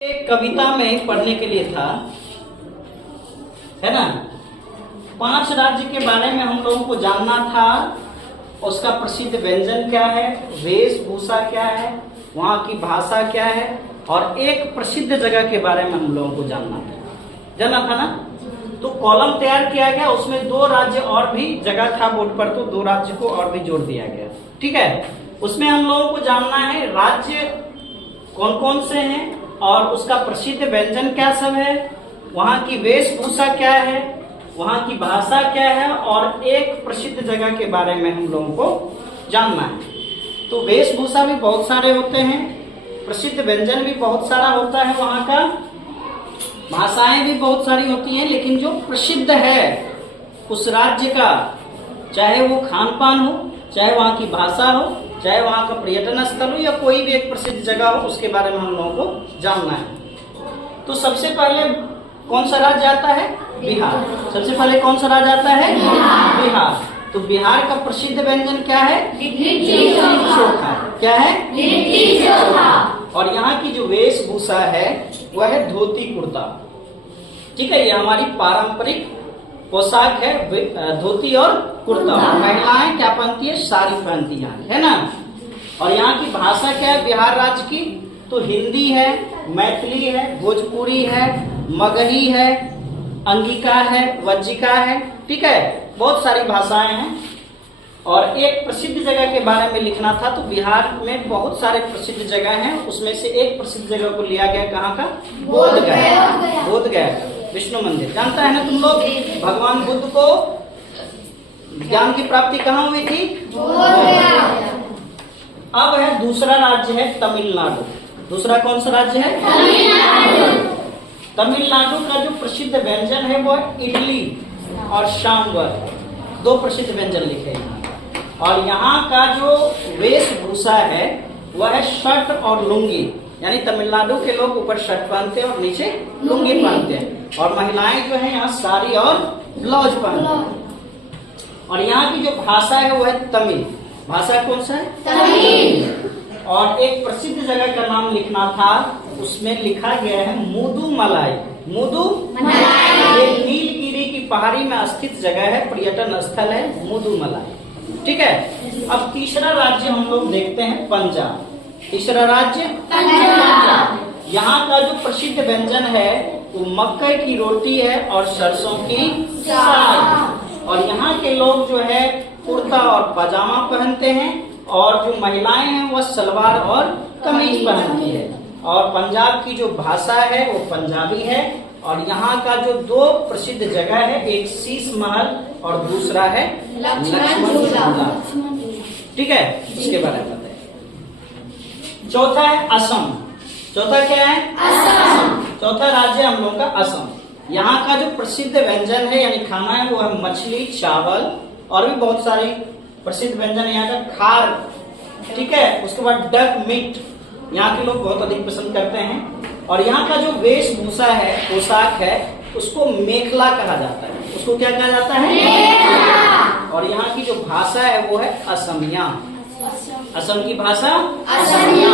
एक कविता में पढ़ने के लिए था, है ना। 5 राज्य के बारे में हम लोगों को जानना था। उसका प्रसिद्ध व्यंजन क्या है, वेशभूषा क्या है, वहाँ की भाषा क्या है, और एक प्रसिद्ध जगह के बारे में हम लोगों को जानना था ना। तो कॉलम तैयार किया गया, उसमें 2 राज्य और भी जगह था बोर्ड पर, तो 2 राज्य को और भी जोड़ दिया गया। ठीक है, उसमें हम लोगों को जानना है राज्य कौन कौन से हैं और उसका प्रसिद्ध व्यंजन क्या सब है, वहाँ की वेशभूषा क्या है, वहाँ की भाषा क्या है, और एक प्रसिद्ध जगह के बारे में हम लोगों को जानना है। तो वेशभूषा भी बहुत सारे होते हैं, प्रसिद्ध व्यंजन भी बहुत सारा होता है वहाँ का, भाषाएं भी बहुत सारी होती हैं, लेकिन जो प्रसिद्ध है उस राज्य का, चाहे वो खान पान हो, चाहे वहाँ की भाषा हो, चाहे वहाँ का पर्यटन स्थल हो, या कोई भी एक प्रसिद्ध जगह हो, उसके बारे में हम लोगों को जानना है। तो सबसे पहले कौन सा राज्य आता है? बिहार। सबसे पहले कौन सा राज्य आता है? बिहार। तो बिहार का प्रसिद्ध व्यंजन क्या है? लिट्टी चोखा। क्या है? लिट्टी चोखा। और यहाँ की जो वेशभूषा है वह है धोती कुर्ता। ठीक है, ये हमारी पारंपरिक पोशाक है, धोती और कुर्ता। महिलाएं क्या पहनती है? साड़ी पहनती है ना। और यहाँ की भाषा क्या है बिहार राज्य की? तो हिंदी है, मैथिली है, भोजपुरी है, मगही है, अंगिका है, वज्जिका है। ठीक है, बहुत सारी भाषाएं हैं। और एक प्रसिद्ध जगह के बारे में लिखना था, तो बिहार में बहुत सारे प्रसिद्ध जगह हैं, उसमें से एक प्रसिद्ध जगह को लिया गया, कहाँ का? बोधगया। बोधगया विष्णु मंदिर, जानता है ना तुम लोग? भगवान बुद्ध को ज्ञान की प्राप्ति कहाँ हुई थी? बोधगया। अब है दूसरा राज्य है तमिलनाडु। दूसरा कौन सा राज्य है? तमिलनाडु। तमिलनाडु का जो प्रसिद्ध व्यंजन है वो है इडली और सांभर। 2 प्रसिद्ध व्यंजन लिखे हैं। और यहाँ का जो वेशभूषा है वह है शर्ट और लुंगी, यानी तमिलनाडु के लोग ऊपर शर्ट पहनते हैं और नीचे लुंगी पहनते हैं, और महिलाएं जो है यहाँ साड़ी और ब्लाउज पहनती हैं। और यहाँ की जो भाषा है वो है तमिल। भाषा कौन सा है? तमिल। और एक प्रसिद्ध जगह का नाम लिखना था, उसमें लिखा गया है मुदुमलाई। मुदुमलाई ये नीलगिरी की पहाड़ी में स्थित जगह है, पर्यटन स्थल है मुदुमलाई। ठीक है, अब तीसरा राज्य हम लोग देखते हैं पंजाब। तीसरा राज्य पंजाब। यहाँ का जो प्रसिद्ध व्यंजन है वो मक्के की रोटी है और सरसों की साग। और यहाँ के लोग जो है कुर्ता और पजामा पहनते हैं, और जो महिलाएं हैं वह सलवार और कमीज पहनती है। और पंजाब की जो भाषा है वो पंजाबी है। और यहाँ का जो 2 प्रसिद्ध जगह है, एक शीश महल और दूसरा है लक्ष्मण झूला। ठीक है, इसके बारे में बताइए। चौथा है असम। चौथा क्या है? असम। चौथा राज्य हम लोगों का असम। यहाँ का जो प्रसिद्ध व्यंजन है यानी खाना है वो है मछली, चावल, और भी बहुत सारे प्रसिद्ध व्यंजन यहाँ का। खार, ठीक है, उसके बाद डक मीट यहाँ के लोग बहुत अधिक पसंद करते हैं। और यहाँ का जो वेशभूषा है, पोशाक है, उसको मेखला कहा जाता है। उसको क्या कहा जाता है? मेखला। और यहाँ की जो भाषा है वो है असमिया। असम की भाषा असमिया।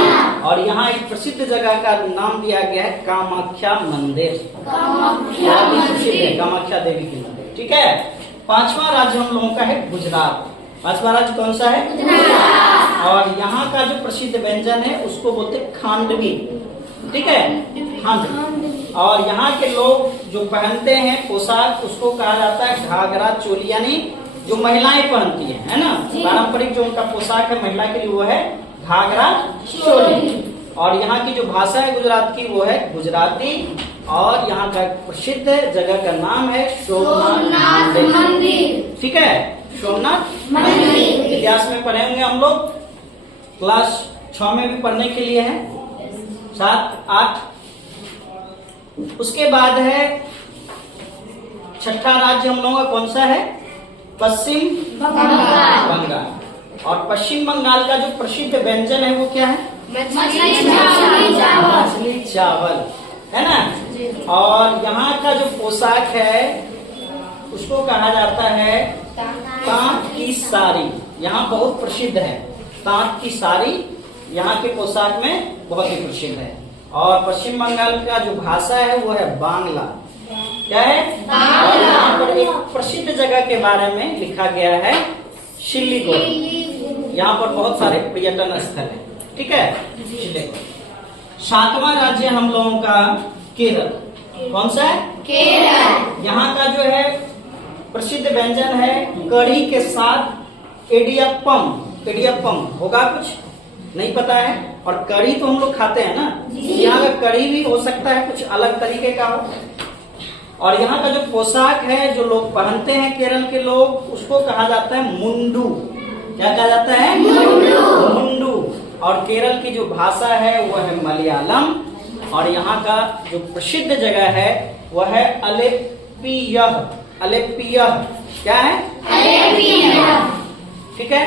और यहाँ एक प्रसिद्ध जगह का नाम दिया गया है कामाख्या मंदिर। प्रसिद्ध है कामाख्या देवी की मंदिर। ठीक है, 5वां राज्य हम लोगों का है गुजरात। 5वां राज्य कौन सा है? गुजरात। और यहाँ का जो प्रसिद्ध व्यंजन है उसको बोलते हैं खांडवी। ठीक है, खांडवी। और यहाँ के लोग जो पहनते हैं पोशाक उसको कहा जाता है घाघरा चोली, यानी जो महिलाएं पहनती है ना, पारंपरिक जो उनका पोशाक है महिला के लिए वो है घाघरा चोली। और यहाँ की जो भाषा है गुजरात की वो है गुजराती। और यहाँ का प्रसिद्ध जगह का नाम है सोमनाथ मंदिर। ठीक है, सोमनाथ मंदिर। इतिहास में पढ़े होंगे हम लोग, क्लास 6 में भी पढ़ने के लिए है, 7, 8। उसके बाद है 6ठा राज्य हम लोगों का कौन सा है? पश्चिम बंगाल। और पश्चिम बंगाल का जो प्रसिद्ध व्यंजन है वो क्या है? मछली चावल, है ना। और यहाँ का जो पोशाक है उसको कहा जाता है तांत की साड़ी। यहाँ बहुत प्रसिद्ध है तांत की साड़ी, यहाँ के पोशाक में बहुत ही प्रसिद्ध है। और पश्चिम बंगाल का जो भाषा है वो है बांग्ला। क्या है? और यहाँ पर एक प्रसिद्ध जगह के बारे में लिखा गया है, सिलीगुड़ी। यहाँ पर बहुत सारे पर्यटन स्थल है। ठीक है। सातवां राज्य हम लोगों का केरल। कौन सा है? केरल। यहाँ का जो है प्रसिद्ध व्यंजन है कढ़ी के साथ इडियप्पम। इडियप्पम होगा कुछ नहीं पता है। और कढ़ी तो हम लोग खाते हैं ना, यहाँ का कढ़ी भी हो सकता है कुछ अलग तरीके का हो। और यहाँ का जो पोशाक है जो लोग पहनते हैं केरल के लोग, उसको कहा जाता है मुंडू। क्या कहा जाता है? मुंडू। और केरल की जो भाषा है वो है मलयालम। और यहाँ का जो प्रसिद्ध जगह है वह है अलेप्पियह। अलेप्पियह क्या है? अलेप्पियह। ठीक है।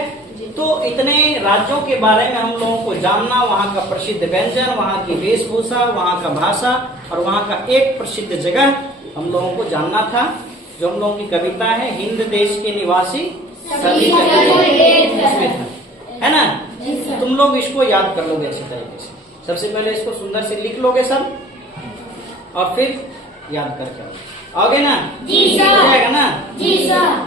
तो इतने राज्यों के बारे में हम लोगों को जानना, वहाँ का प्रसिद्ध व्यंजन, वहाँ की वेशभूषा, वहाँ का भाषा और वहाँ का एक प्रसिद्ध जगह हम लोगों को जानना था। जो हम लोगों की कविता है, हिंद देश के निवासी सभी इसमें था, है ना? तुम लोग इसको याद कर लोगे अच्छी तरीके से। सबसे पहले इसको सुंदर से लिख लोगे सब और फिर याद करके आओगे ना? जी सर। हो जाएगा ना? जी सर।